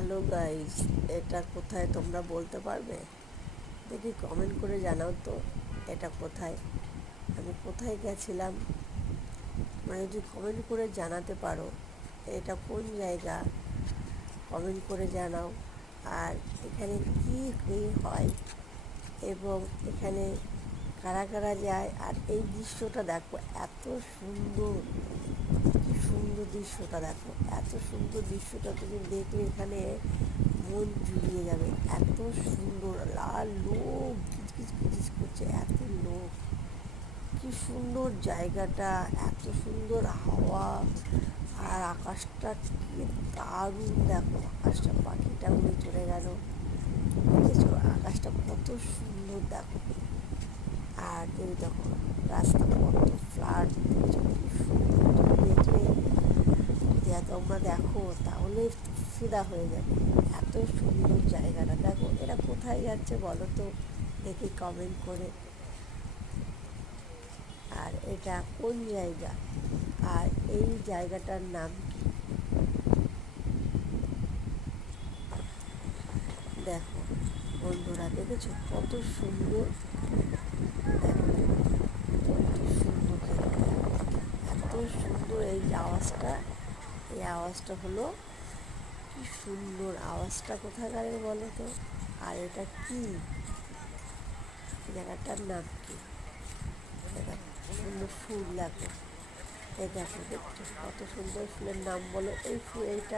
Hello guys, এটা কোথায় তোমরা বলতে পারবে? দেখি কমেন্ট করে জানাও তো এটা কোথায়, আমি কোথায় গেছিলাম। মানে যদি কমেন্ট করে জানাতে পারো এটা কোন জায়গা, কমেন্ট করে জানাও। আর এখানে কি কি হয় এবং এখানে কারা কারা যায়, আর এই দৃশ্যটা দেখো এত সুন্দর, কি সুন্দর দৃশ্যটা দেখো, এত সুন্দর দৃশ্যটা তুমি দেখলে এখানে মন জুড়িয়ে যাবে। এত সুন্দর, লাল লোক কিচকিচ কিচকিচ করছে, এত লোক, কি সুন্দর জায়গাটা, এত সুন্দর হাওয়া। আর আকাশটা কি দারুণ, দেখো আকাশটা, পাখিটা উড়ে চলে গেল, দেখেছো আকাশটা কত সুন্দর দেখো। আর এই দেখো রাস্তাটা কত ফ্ল্যাট, দেখেছো কি সুন্দর, তুমি দেখলে তোমরা দেখো তাহলে ফিদা হয়ে যাবে। এত সুন্দর জায়গাটা দেখো, এরা কোথায় যাচ্ছে বলো তো দেখি কমেন্ট করে। আর এটা কোন জায়গা, আর এই জায়গাটার নাম কি? দেখো বন্ধুরা, দেখেছো কত সুন্দর, দেখো কত সুন্দর দেখতে, এত সুন্দর এই আওয়াজটা, এই আওয়াজটা হলো, কি সুন্দর আওয়াজটা কোথাকারের বলো তো। আর এটা কি জায়গাটার নাম কি? দেখো সুন্দর ফুল, দেখো এই দেখো, দেখছো কত সুন্দর ফুলের নাম বলো, এই ফুল এইটা